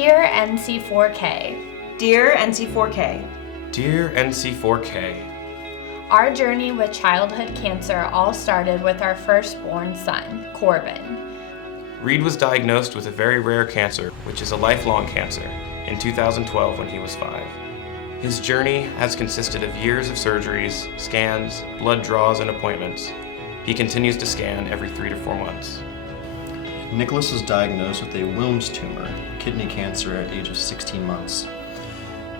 Dear NC4K. Dear NC4K. Dear NC4K. Our journey with childhood cancer all started with our firstborn son, Corbin. Reed was diagnosed with a very rare cancer, which is a lifelong cancer, in 2012 when he was 5. His journey has consisted of years of surgeries, scans, blood draws, and appointments. He continues to scan every 3 to 4 months. Nicholas was diagnosed with a Wilms tumor, kidney cancer, at age of 16 months.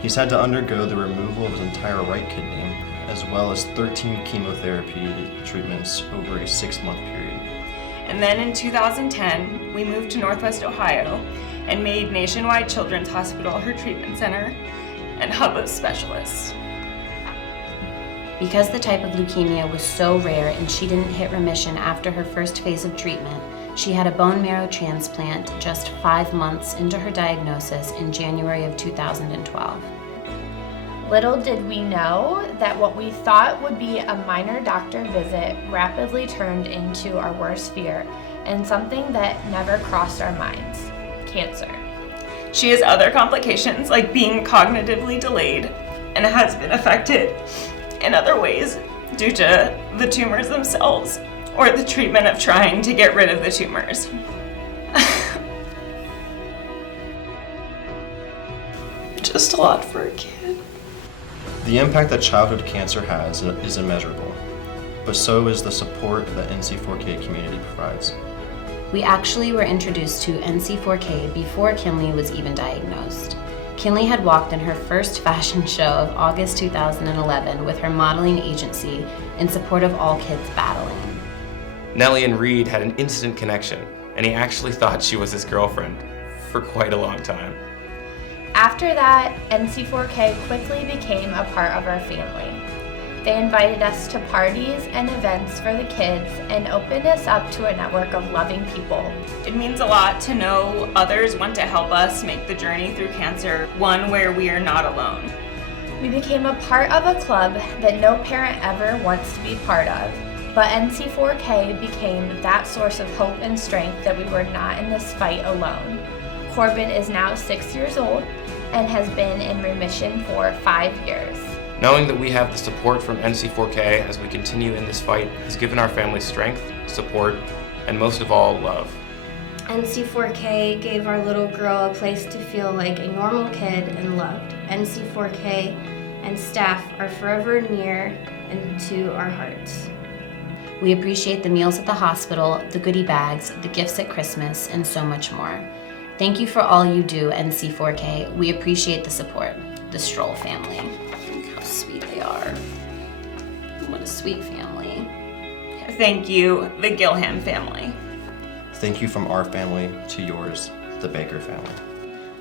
He's had to undergo the removal of his entire right kidney, as well as 13 chemotherapy treatments over a 6-month period. And then in 2010, we moved to Northwest Ohio and made Nationwide Children's Hospital her treatment center and hub of specialists. Because the type of leukemia was so rare and she didn't hit remission after her first phase of treatment, she had a bone marrow transplant just 5 months into her diagnosis in January of 2012. Little did we know that what we thought would be a minor doctor visit rapidly turned into our worst fear and something that never crossed our minds: cancer. She has other complications like being cognitively delayed and has been affected in other ways due to the tumors themselves or the treatment of trying to get rid of the tumors. Just a lot for a kid. The impact that childhood cancer has is immeasurable, but so is the support that NC4K community provides. We actually were introduced to NC4K before Kinley was even diagnosed. Kinley had walked in her first fashion show of August 2011 with her modeling agency in support of all kids battling. Nellie and Reed had an instant connection, and he actually thought she was his girlfriend for quite a long time. After that, NC4K quickly became a part of our family. They invited us to parties and events for the kids and opened us up to a network of loving people. It means a lot to know others want to help us make the journey through cancer one where we are not alone. We became a part of a club that no parent ever wants to be part of, but NC4K became that source of hope and strength that we were not in this fight alone. Corbin is now 6 years old and has been in remission for 5 years. Knowing that we have the support from NC4K as we continue in this fight has given our family strength, support, and most of all, love. NC4K gave our little girl a place to feel like a normal kid and loved. NC4K and staff are forever near and to our hearts. We appreciate the meals at the hospital, the goodie bags, the gifts at Christmas, and so much more. Thank you for all you do, NC4K. We appreciate the support. The Stroll family. Look how sweet they are. What a sweet family. Thank you, the Gilham family. Thank you from our family to yours, the Baker family.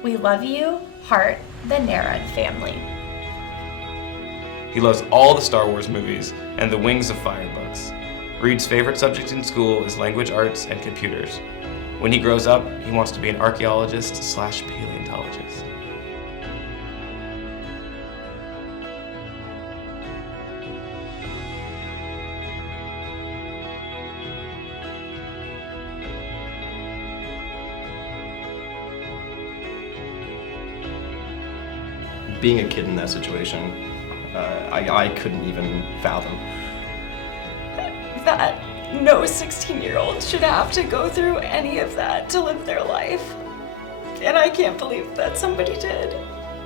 We love you, Hart, the Narad family. He loves all the Star Wars movies and the Wings of Fire books. Reed's favorite subject in school is language arts and computers. When he grows up, he wants to be an archaeologist/paleontologist. Being a kid in that situation, I couldn't even fathom. That no 16-year-old should have to go through any of that to live their life. And I can't believe that somebody did.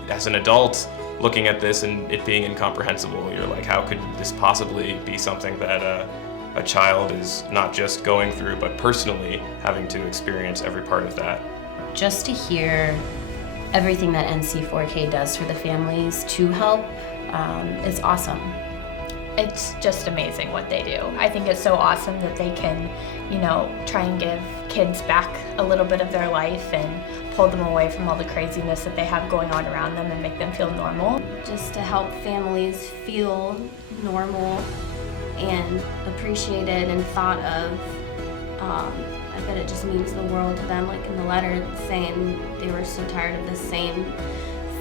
As an adult, looking at this and it being incomprehensible, you're like, how could this possibly be something that a child is not just going through, but personally having to experience every part of that? Just to hear everything that NC4K does for the families to help is awesome. It's just amazing what they do. I think it's so awesome that they can, try and give kids back a little bit of their life and pull them away from all the craziness that they have going on around them and make them feel normal. Just to help families feel normal and appreciated and thought of. I bet it just means the world to them, like in the letter saying they were so tired of the same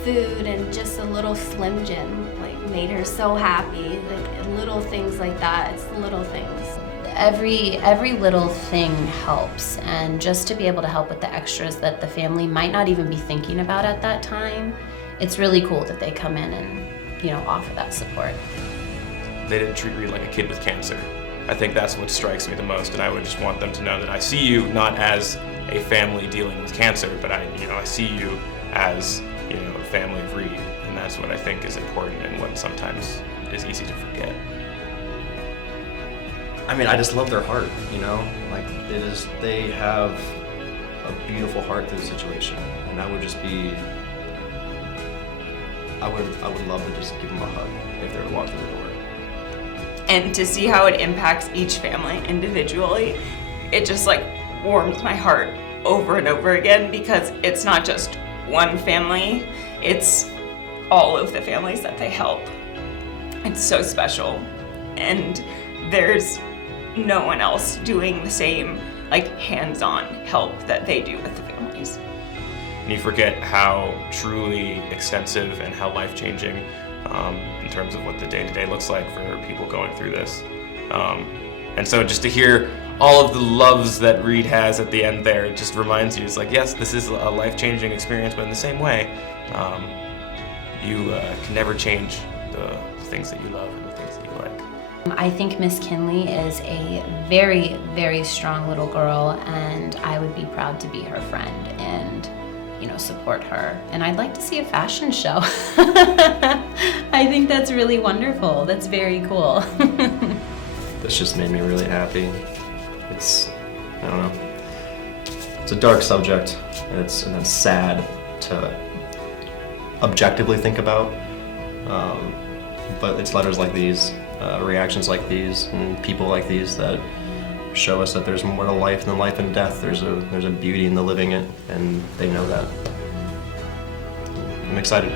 food, and just a little Slim Jim made her so happy. Like little things like that. It's little things. every little thing helps, and just to be able to help with the extras that the family might not even be thinking about at that time, it's really cool that they come in and, offer that support. They didn't treat Reed like a kid with cancer. I think that's what strikes me the most, and I would just want them to know that I see you not as a family dealing with cancer, but I see you as, a family of Reed, and that's what I think is important and what sometimes is easy to forget. I mean, I just love their heart, like they have a beautiful heart through the situation, and I would love to just give them a hug if they were to walk through the door. And to see how it impacts each family individually, it just warms my heart over and over again, because it's not just one family, it's all of the families that they help. It's so special, and there's no one else doing the same hands-on help that they do with the families. And you forget how truly extensive and how life-changing in terms of what the day-to-day looks like for people going through this. And so just to hear all of the loves that Reed has at the end there, it just reminds you, it's yes, this is a life-changing experience, but in the same way, you can never change the things that you love and the things that you like. I think Miss Kinley is a very, very strong little girl, and I would be proud to be her friend and support her. And I'd like to see a fashion show. I think that's really wonderful. That's very cool. This just made me really happy. I don't know. It's a dark subject, and it's sad to objectively think about. But it's letters like these, reactions like these, and people like these that show us that there's more to life than life and death. There's a beauty in the living it, and they know that. I'm excited.